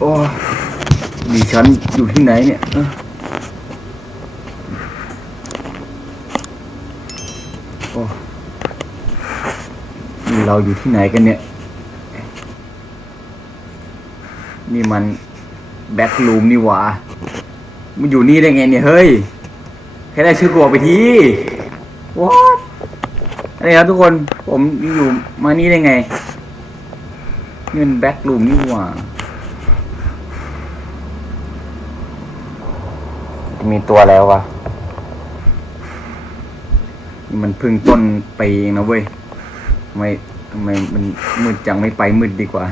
โอ้ดิฉันอยู่ที่ไหนเนี่ยโอ้นี่เราอยู่ที่ไหนกันเนี่ย นี่มันแบ็กลูมนี่หว่ามันอยู่นี่ได้ไงเนี่ย เฮ้ย แค่ได้ชื่อกลัวไปทีว้าอะไรครับทุกคน ผมอยู่มานี่ได้ไงนี่มันแบ็กลูมนี่หว่า มีตัวแล้ววะมันพึ่งต้นไปเองนะเว้ยทำไมทำไมมันมืดจังไม่ไปมืดดีกว่า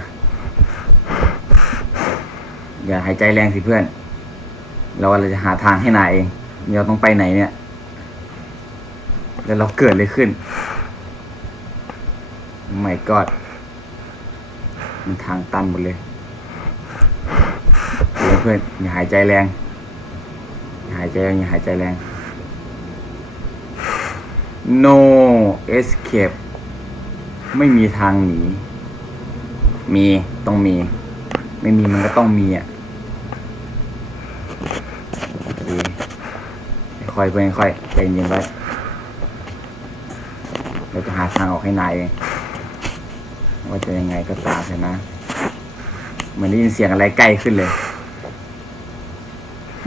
อย่าหายใจแรงสิเพื่อน เราเราจะหาทางให้นายเองเราต้องไปไหนเนี่ย แล้วเราเกิดอะไรขึ้นไม่กอดมันทางตันหมดเลย เพื่อนอย่าหายใจแรงาหายใจแรงอย่าหายใจแรง no escape ไม่มีทางหนี มีต้องมี ไม่มีมันก็ต้องมีอะคค่อยๆเพื่อนค่อยๆใจเย็นไว้เราจะหาทางออกให้นายเองว่าจะยังไงก็ตามเถอะนะ เหมือนได้ยินเสียงอะไรใกล้ขึ้นเลย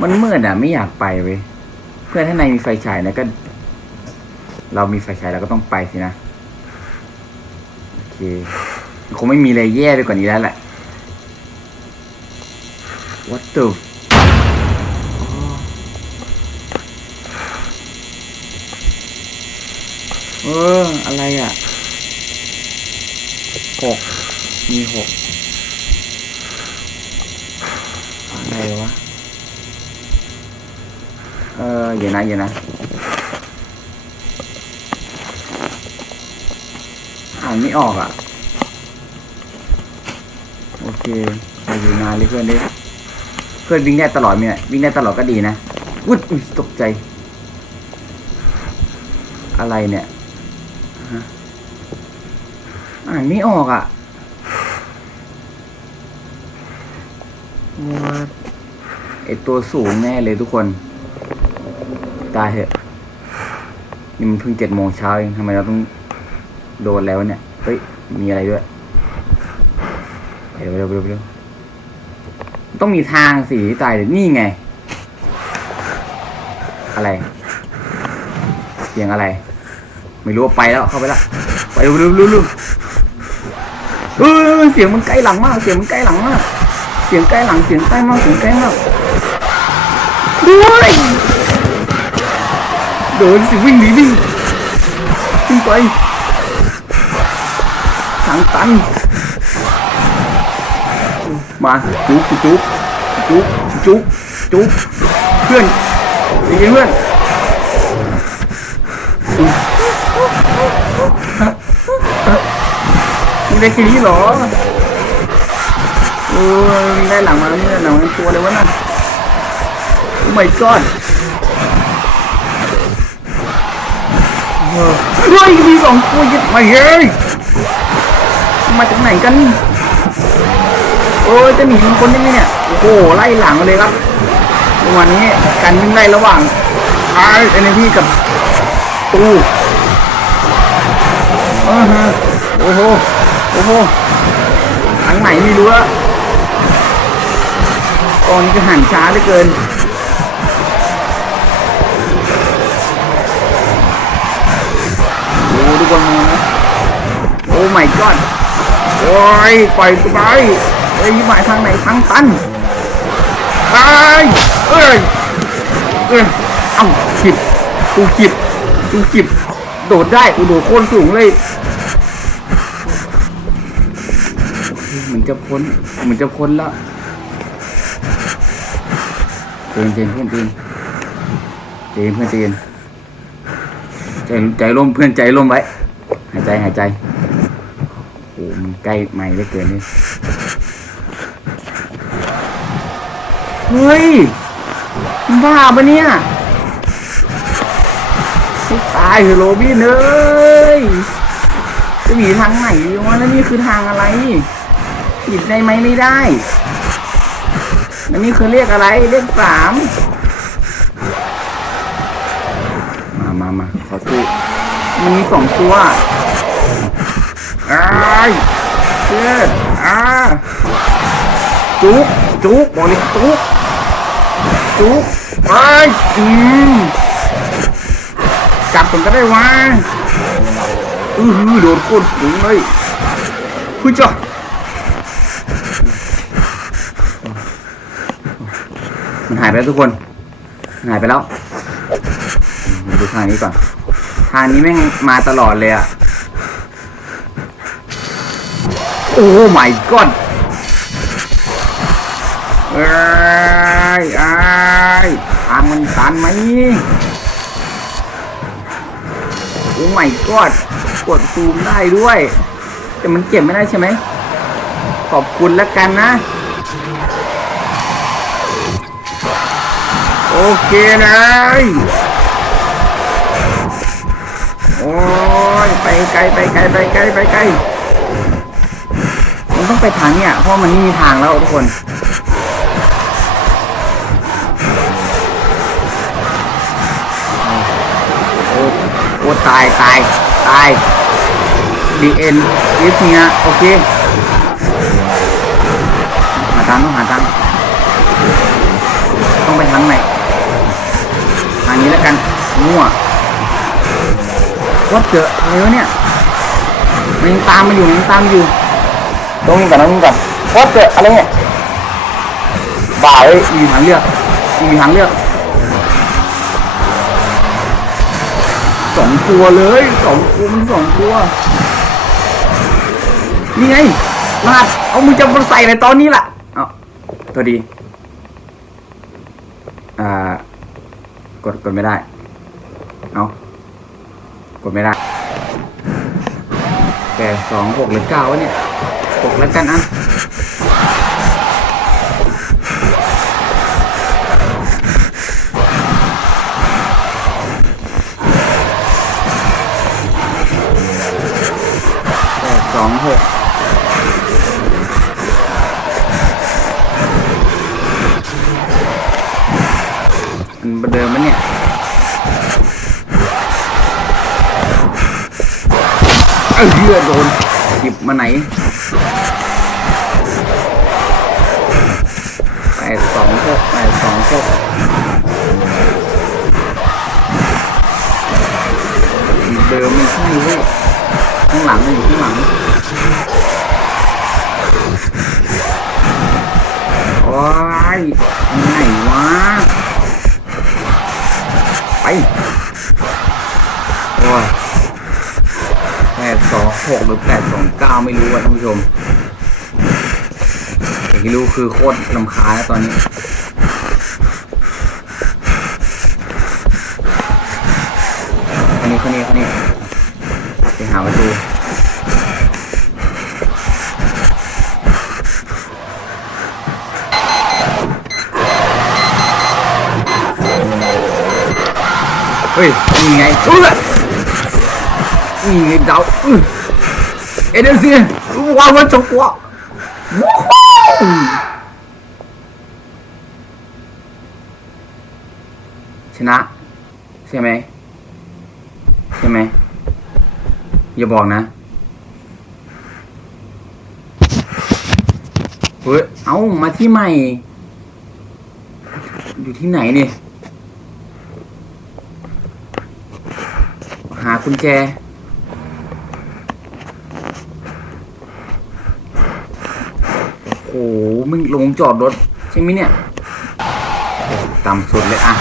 มันมืดอะ ไม่อยากไปเว้ยเพื่อนถ้านายมีไฟฉายนะก็ เรามีไฟฉายเราก็ต้องไปสินะโอเคคงไม่มีอะไรแย่ไปกว่านี้แล้วแหละ What the เออ อะไรอะหกมีหกอะไรวะ เออเดี๋ยวนะเดี๋ยวนะอ่านไม่ออกอะ โอเคมาอยู่นานเลยเพื่อนดิเพื่อนวิ่งได้ตลอดมเนี่ยวิ่งได้ตลอดก็ดีนะอุ๊ยตกใจ อะไรเนี่ยอ่านไม่ออกอะว่าไอตัวสูงแน่เลยทุกคน ตายเถอะ นี่มันเพิ่งเจ็ดโมงเช้าเองทำไมเราต้องโดนแล้วเนี่ย เฮ้ย มีอะไรด้วย ไปเร็วเร็วเร็วเร็วต้องมีทางสิตายเดี๋ยวนี่ไง อะไร เสียงอะไร ไม่รู้ว่าไปแล้ว เข้าไปแล้ว ไปเร็วเร็วเร็วเร็วเออเสียงมันใกล้หลังมาก เสียงมันใกล้หลังมาก เสียงใกล้หลัง เสียงใกล้มาก เสียงใกล้มากด้วย โดนสิวิ่งหนีวิ่งวิ่งไปทางตัน มาจุ๊บจุ๊บจุ๊บจุ๊บจุ๊บเพื่อนจริงเพื่อนมึงได้แค่นี้เหรอโอ้ยมึงได้หลังมาแล้วเนี่ยหลังมันตัวเลยวะน่ะโอ้ my god เออเฮ้ยมีสองตัวยึดมาเฮ้ยมาจากไหนกันโอ้ยจะหนีมันคนได้ไหมเนี่ยโอ้โหไล่หลังมาเลยครับวันนี้การวิ่งไล่ระหว่างไอ้เอเนทีกับตู้เออฮะโอ้โหโอ้โหทางไหนไม่รู้ละตอนนี้ก็หันช้าเหลือเกิน อ้ทุกคนมองนะโอ้ my god โอ้ยปล่อยกูไปเอ้ยหมายทางไหนทางตันไอ้ยเอ้ยเอ้ยเอ้าจิบกูจิบกูจิบโดดได้กูโดดโคนสูงเลยเหมือนจะพ้นเหมือนจะพ้นแล้วเจนเจนเพื่อนเจนเจนเพื่อนเจนใจใจร่มเพื่อนใจร่มไว้ ใจหายใจโอ้โหมันใกล้ไม่ได้เกินนี่เฮ้ยบ้าปะเนี่ยตายเถอะโรบินเอ้ยจะหนีทางไหนวะแล้วนี่คือทางอะไรหยิบได้ไหมไม่ได้อันนี้คือเลขอะไรเลขสามมามามาขอสู้มันมีสองตัว อ้ายเจ็ดอ้าจุกจุกบอกเลยจุกจุกไปอืมจับผมก็ได้วะอือหือโดนโคตรสูงเลยคุยจ้ะมันหายไปแล้วทุกคนหายไปแล้วดูทางนี้ก่อนทางนี้แม่งมาตลอดเลยอะ โอ้ my god เอ้ยไอ้ทางมันตันไหมโอ้ my god กดซูมได้ด้วย แต่มันเก็บไม่ได้ใช่ไหม ขอบคุณแล้วกันนะ โอเคเลยโอ้ยไปไกลไปไกลไปไกลไปไกล ต้องไปทางเนี่ยเพราะมันไม่มีทางแล้วทุกคน โอ้โอ้ตายตายตายดีเอ็นยิปเนี่ยโอเค หาตังต้องหาตังต้องไปทางไหนทางนี้แล้วกันมั่วว่าเจออะไรวะเนี่ยมันยังตามมาอยู่มันยังตามอยู่ ตรงนี้ก่อนตรงนี้ก่อนว่าเจออะไรเนี่ยบ่าเอ้ยมีทางเลือกมีทางเลือกสองตัวเลยสองตัวมันสองตัวนี่ไงรหัสเอามึงจะมาใส่ในตอนนี้ล่ะเอาตัวดี อ่ากดกดไม่ได้เอากดไม่ได้แปดสองหกหรือเก้าวะเนี่ย หกแล้วกันอะสองหกมันเดิมมันเนี่ยเออเหี้ยโดนหยิบมาไหน แปดสองหกแปดสองหกเดิมไม่ใช่เว้ยข้างหลังอยู่ข้างหลังโอ้ยไหนวะไปโอ้ยแปดสองหกหรือแปดสองเก้าไม่รู้อะท่านผู้ชม แต่ที่รู้คือโคตรลำคาแล้วตอนนี้คนนี้คนนี้คนนี้ไปหาประตูเฮ้ยนี่ไงอุ๊ยนี่ไงดาวเอเดนซีว้าวจบกว่าว้าว ชนะ ใช่ไหมใช่ไหมอย่าบอกนะเฮ้ยเอามาที่ใหม่ อยู่ที่ไหนเนี่ย หากุญแจ โอ้โห มึงลงจอดรถใช่ไหมเนี่ยต่ำสุดเลยอะ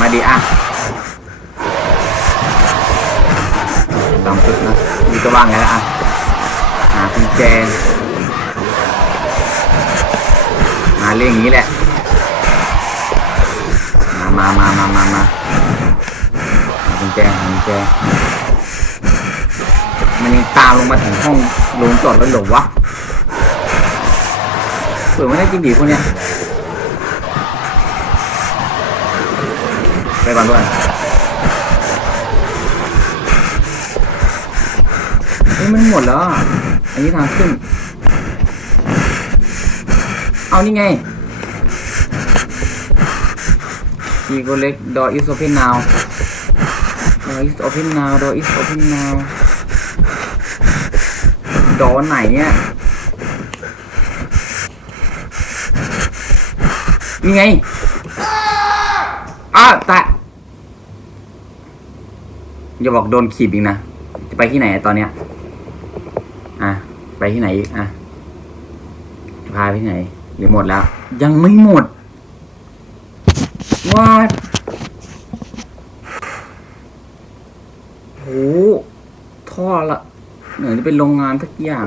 มาดิอะต่ำสุดนะนี่ก็ว่างไงล้วอะ หากุญแจมาเรื่องนี้แหละ มามามามามามาหากุญแจหากุญแจมันยังตามลงมาถึงห้องลงจอดรถหรอวะ เปิดไม่ได้จริงดิพวกเนี้ยไปก่อนด้วยเฮ้ยมันหมดแล้วอะอันนี้ทางขึ้น เอานี่ไงคีโกเล็ก door is open now door is open now door is open now ดอไหนเนี่ย นี่ไงอ้าวตะอย่าบอกโดนขีบอีกนะ จะไปที่ไหนตอนเนี้ย อะ ไปที่ไหนอีกอะ จะพาไปที่ไหน หรือหมดแล้ว ยังไม่หมดว้าโหท่อละเหมือนจะเป็นโรงงานสักอย่าง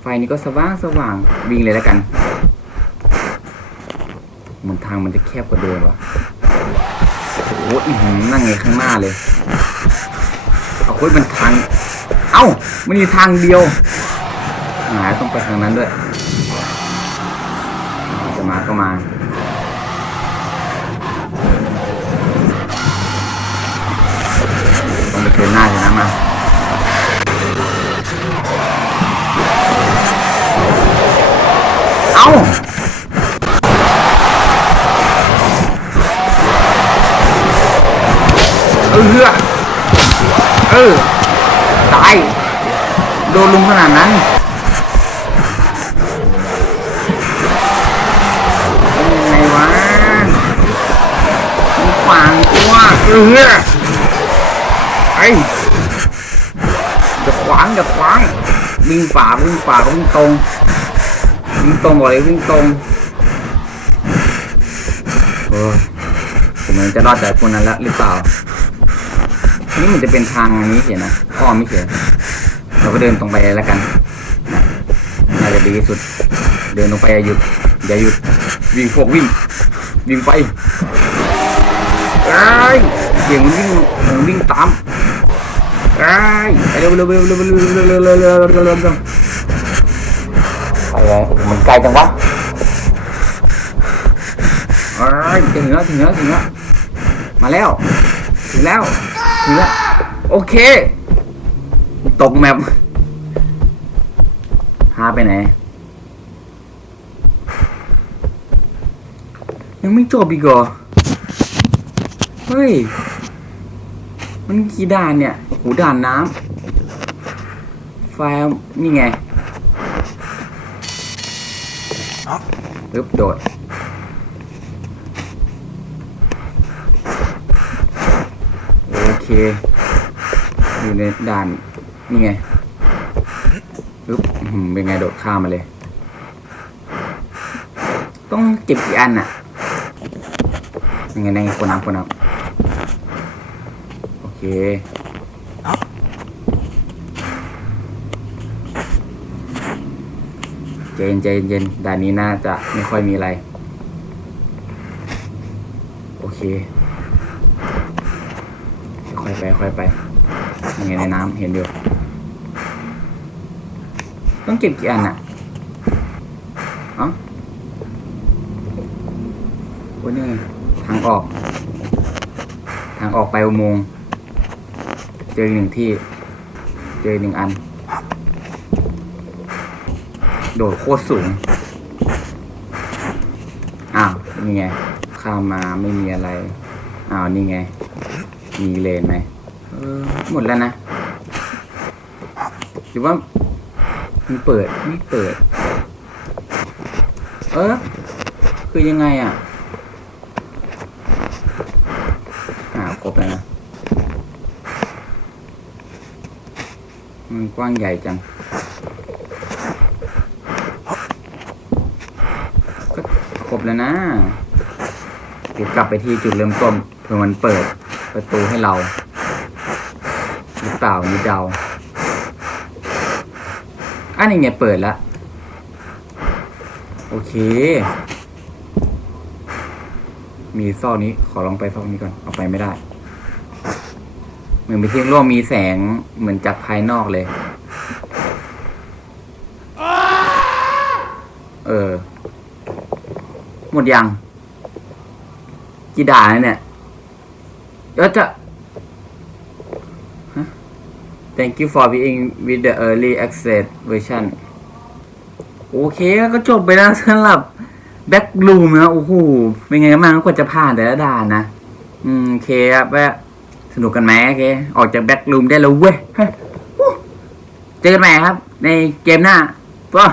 ไฟนี้ก็สว่างสว่างวิ่งเลยแล้วกัน เหมือนทางมันจะแคบกว่าเดิมว่ะโอ้โหนั่งไงข้างหน้าเลยเอาเฮ้ยมันทาง เอ้ามันมีทางเดียวหาต้องไปทางนั้นด้วย จะมาก็มาต้องไปเทินหน้าเลยนะมาเอ้า เออเฮือเออตายโดนลุมขนาดนั้นเป็นไงวะมันขวางตัวเออเฮือไอจะขวางจะขวางวิ่งฝ่าวิ่งฝ่าวิ่งตรงวิ่งตรงบ่อยวิ่งตรงเออผมจะรอดจากคนนั้นแล้วหรือเปล่า นี่มันจะเป็นทางอันนี้เฉยนะอ้อมไม่เฉยเราก็เดินตรงไปเลยแล้วกันนะน่าจะดีที่สุด เดินลงไปอย่าหยุดอย่าหยุดวิ่งพวกวิ่ง วิ่งไปไอ้เสียงมันวิ่งมันวิ่งตามไอ้ไปเร็วเร็วเร็วเร็วเร็วเร็วเร็วเร็วเร็วเร็วเร็วเร็วเร็วไปเลยมันไกลจังวะไอ้ยถึงแล้วถึงแล้วถึงแล้วมาแล้วถึงแล้ว ถึงแล้วโอเค ตกแมปพาไปไหน ยังไม่จบอีกเหรอ เฮ้ย มันกี่ด่านเนี่ยโอ้โหด่านน้ำ ไฟนี่ไงปึ๊บโดด เค อยู่ในด่าน นี่ไงปึ๊บเป็นไงโดดข้ามมาเลย ต้องเก็บกี่อันอะยังไงในคนน้ำคนน้ำโอเคเจนเจนเจนด่านนี้น่าจะไม่ค่อยมีอะไร โอเค ค่อยไปค่อยไปยังไงในน้ำเห็นอยู่ต้องเก็บกี่อันอะเอ๋อโอ้ยนี่ไงทางออก ทางออกไปอุโมงค์เจออีกหนึ่งที่ เจออีกหนึ่งอัน โดดโคตรสูง อ้าว นี่ไง ข้ามมาไม่มีอะไร อ้าว นี่ไง มีเลนไหมเออหมดแล้วนะ หรือว่ามันเปิดไม่เปิด เออ คือยังไงอะอ่าครบแล้วนะมันกว้างใหญ่จัง ก็ครบแล้วนะ เดี๋ยวกลับไปที่จุดเริ่มต้นเพื่อมันเปิด ประตูให้เรา หรือเปล่านี่เดาอันนี้ไงเปิดแล้ว โอเค มีซอกนี้ขอลองไปซอกนี้ก่อนเอาไปไม่ได้ เหมือนไปที่ร่วมมีแสงเหมือนจากภายนอกเลย เออ หมดยัง กี่ด่าเนี่ย แล้วจะฮะ Thank you for being with the early access version โอเคก็จบไปแล้วสำหรับแบ็กลูมนะ โอ้โห เป็นไงกันบ้างกว่าจะผ่านแต่ละด่านนะ อืม โอเคครับว่าสนุกกันไหมโอเค ออกจากแบ็กลูมได้แล้วเว้ย เจอกันใหม่ครับ ในเกมหน้าก็